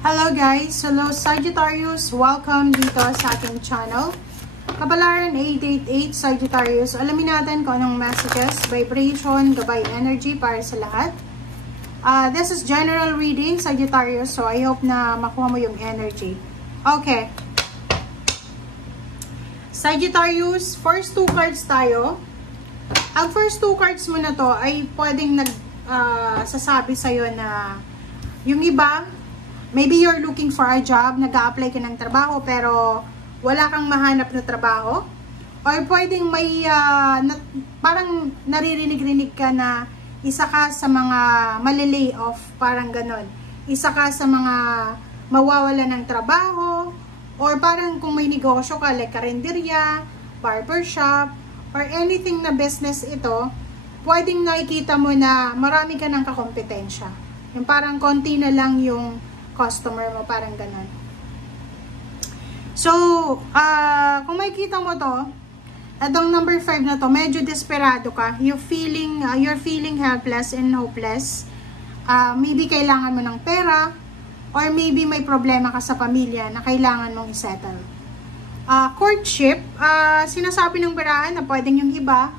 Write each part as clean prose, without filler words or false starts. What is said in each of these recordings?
Hello guys! Hello Sagittarius! Welcome dito sa ating channel. Kapalaran 888 Sagittarius. Alamin natin kung anong messages, vibration, gabay energy para sa lahat. This is general reading Sagittarius, so I hope na makuha mo yung energy. Okay. Sagittarius, first two cards tayo. Ang first two cards mo na to ay pwedeng sasabi sa'yo na yung iba, maybe you're looking for a job, nag-a-apply ka ng trabaho pero wala kang mahanap na trabaho. Or pwedeng may parang naririnig-rinig ka na isa ka sa mga malilay off, parang ganon. Isa ka sa mga mawawala ng trabaho. Or parang kung may negosyo ka, like karinderya, barbershop, or anything na business ito, pwedeng nakikita mo na marami ka ng kakompetensya. Yung parang konti na lang yung customer mo, parang ganun. So, kung makikita mo to, itong number 5 na to, medyo desperado ka. You're feeling helpless and hopeless. Maybe kailangan mo ng pera, or maybe may problema ka sa pamilya na kailangan mong isettle. Courtship, sinasabi ng barahan na pwedeng yung iba,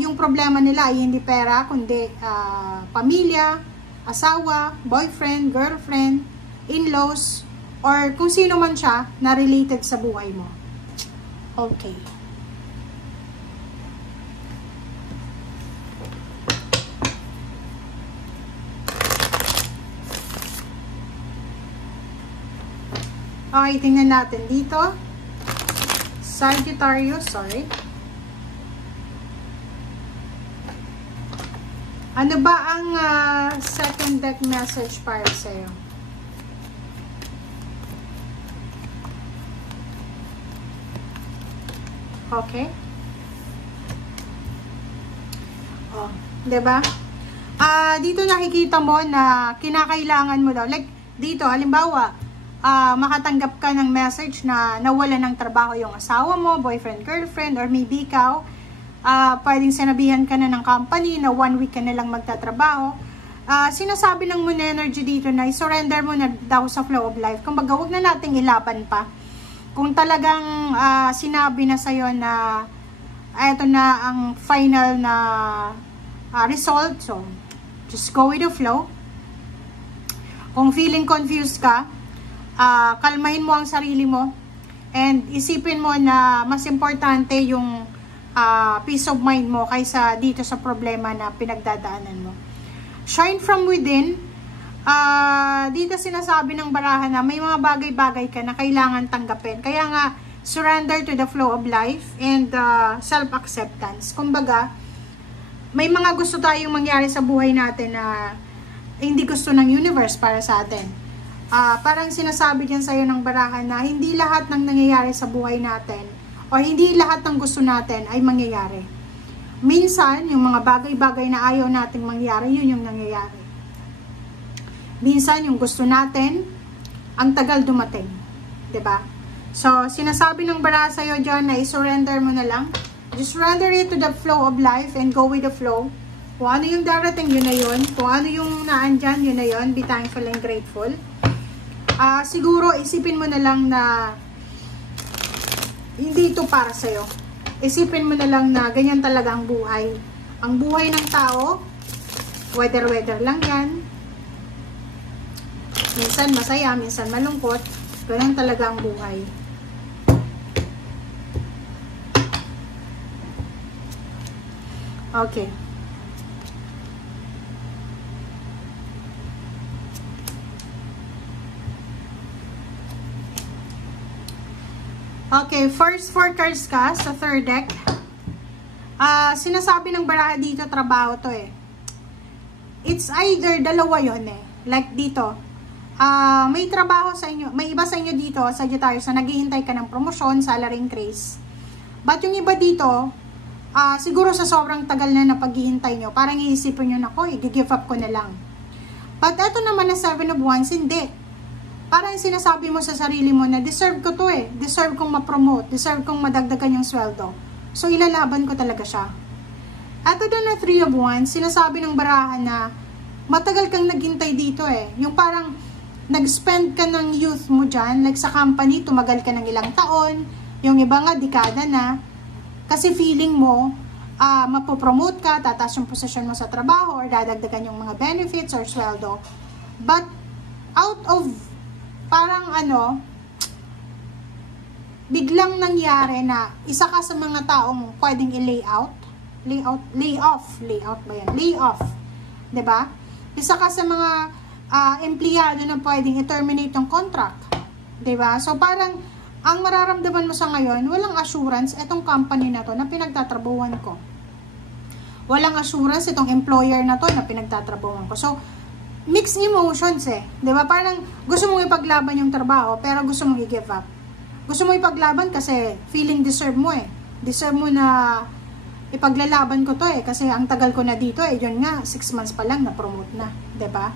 yung problema nila ay hindi pera, kundi pamilya, asawa, boyfriend, girlfriend, in-laws, or kung sino man siya na related sa buhay mo. Okay. Okay, tingnan natin dito. Sagittarius, sorry. Ano ba ang second deck message para sa'yo? Okay? Oh, 'di ba? Dito nakikita mo na kinakailangan mo daw. Like dito, halimbawa, makatanggap ka ng message na nawala ng trabaho yung asawa mo, boyfriend, girlfriend, or maybe ikaw, pwedeng sinabihan ka na ng company na 1 week ka na lang magtatrabaho. Sinasabi ng moon energy dito na i-surrender mo na daw sa flow of life. Kumbaga, huwag na nating ilaban pa. Kung talagang sinabi na sa'yo na eto na ang final na result, so just go with the flow. Kung feeling confused ka, kalmahin mo ang sarili mo and isipin mo na mas importante yung peace of mind mo kaysa dito sa problema na pinagdadaanan mo. Shine from within. Dito sinasabi ng barahan na may mga bagay-bagay ka na kailangan tanggapin. Kaya nga, surrender to the flow of life and self-acceptance. Kumbaga, may mga gusto tayong mangyari sa buhay natin na hindi gusto ng universe para sa atin. Parang sinasabi dyan sa'yo ng barahan na hindi lahat ng nangyayari sa buhay natin o hindi lahat ng gusto natin ay mangyayari. Minsan, yung mga bagay-bagay na ayaw nating mangyari, yun yung nangyayari. Minsan, yung gusto natin, ang tagal dumating. 'Di ba? So, sinasabi ng barahan sa'yo dyan na i-surrender mo na lang. Just surrender it to the flow of life and go with the flow. Kung ano yung darating, yun na yun. Kung ano yung naandyan, yun na yun. Be thankful and grateful. Siguro, isipin mo na lang na hindi ito para sa'yo. Isipin mo na lang na ganyan talaga ang buhay. Ang buhay ng tao, weather-weather lang yan. Minsan masaya, minsan malungkot. Ganyan talaga ang buhay. Okay. Okay, first 4 cards ka sa third deck. Sinasabi ng baraha dito, trabaho to eh. It's either dalawa yon eh. Like dito, may trabaho sa inyo, may iba sa inyo dito, Sagittarius, na naghihintay ka ng promosyon, salary increase. But yung iba dito, siguro sa sobrang tagal na paghihintay nyo, parang iisipin nyo na, i-give up ko na lang. But eto naman na 7 of Wands, hindi. Parang sinasabi mo sa sarili mo na deserve ko to eh. Deserve kong ma-promote. Deserve kong madagdagan yung sweldo. So, ilalaban ko talaga siya. At doon na 3 of Wands, sinasabi ng barahan na matagal kang naghintay dito eh. Yung parang nag-spend ka ng youth mo dyan, like sa company, tumagal ka ng ilang taon, yung iba nga, dekada na, kasi feeling mo, mapopromote ka, tataas yung posisyon mo sa trabaho, or dadagdagan yung mga benefits or sweldo. But, out of, parang biglang nangyari na, isa ka sa mga taong pwedeng lay off ba yan? Lay off. Diba? Isa ka sa mga empleyado na pwedeng i-terminate yung contract. Diba? So, parang, ang mararamdaman mo sa ngayon, walang assurance itong company na to na pinagtatrabuhan ko. Walang assurance itong employer na to na pinagtatrabuhan ko. So, mixed emotions eh. Diba? Parang, gusto mong ipaglaban yung trabaho, pero gusto mong i-give up. Gusto mo ipaglaban kasi feeling deserve mo eh. Deserve mo na ipaglalaban ko to eh. Kasi ang tagal ko na dito eh. Yun nga, 6 months pa lang na-promote na. Diba?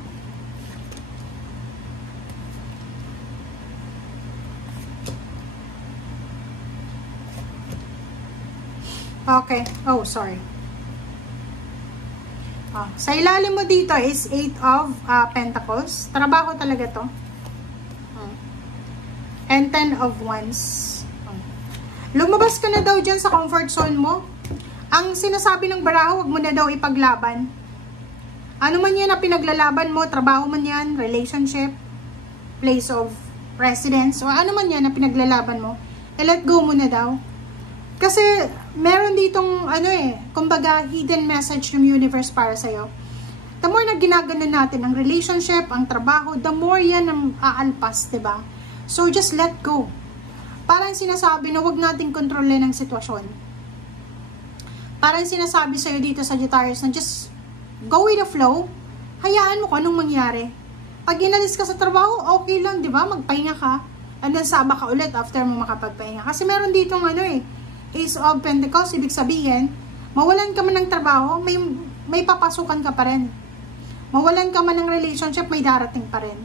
Okay. Oh, sorry. Sa ilalim mo dito is 8 of Pentacles. Trabaho talaga to. And 10 of Wands. Lumabas ka na daw dyan sa comfort zone mo. Ang sinasabi ng baraha, huwag mo na daw ipaglaban. Ano man yan na pinaglalaban mo, trabaho man yan, relationship, place of residence, o ano man yan na pinaglalaban mo, let go mo na daw. Kasi, meron ditong, kumbaga, hidden message ng universe para sa'yo. The more na ginaganon natin ang relationship, ang trabaho, the more yan ang aalpas, diba? So, just let go. Parang sinasabi na huwag nating kontrolin ang sitwasyon. Parang sinasabi sa'yo dito sa Sagittarius na just go with the flow. Hayaan mo kung anong mangyari. Pag inalis ka sa trabaho, okay lang, diba? Magpahinga ka. And then, saba ka ulit after mo makapagpahinga. Kasi meron ditong Ace of Pentacles, ibig sabihin, mawalan ka man ng trabaho, may papasukan ka pa rin. Mawalan ka man ng relationship, may darating pa rin.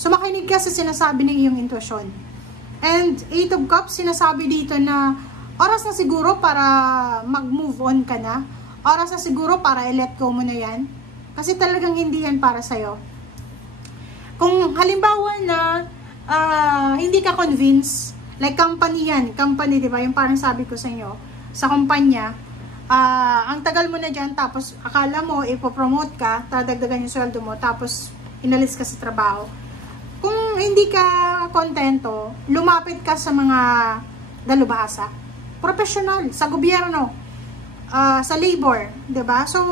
So, makinig ka sa sinasabi ng iyong intuition. And 8 of Cups, sinasabi dito na oras na siguro para mag-move on ka na. Oras na siguro para i-let go mo na yan. Kasi talagang hindi yan para sa'yo. Kung halimbawa na hindi ka convinced, like company yan, company, di ba? Yung parang sabi ko sa inyo, sa kumpanya, ang tagal mo na dyan, tapos akala mo, ipopromote ka, dadagdagan yung sweldo mo, tapos inalis ka sa trabaho. Kung hindi ka kontento, lumapit ka sa mga dalubhasa, professional, sa gobyerno, sa labor, di ba? So,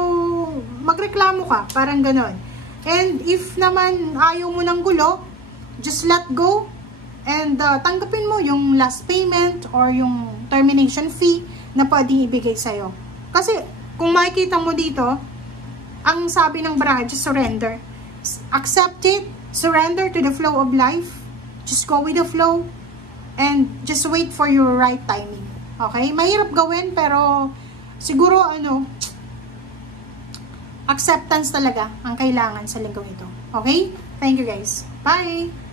magreklamo ka, parang ganon. And if naman ayaw mo ng gulo, just let go. And tanggapin mo yung last payment or yung termination fee na pwedeng ibigay sa'yo. Kasi kung makikita mo dito, ang sabi ng baraha, just surrender. Accept it, surrender to the flow of life, just go with the flow, and just wait for your right timing. Okay? Mahirap gawin, pero siguro acceptance talaga ang kailangan sa linggong ito. Okay? Thank you guys. Bye!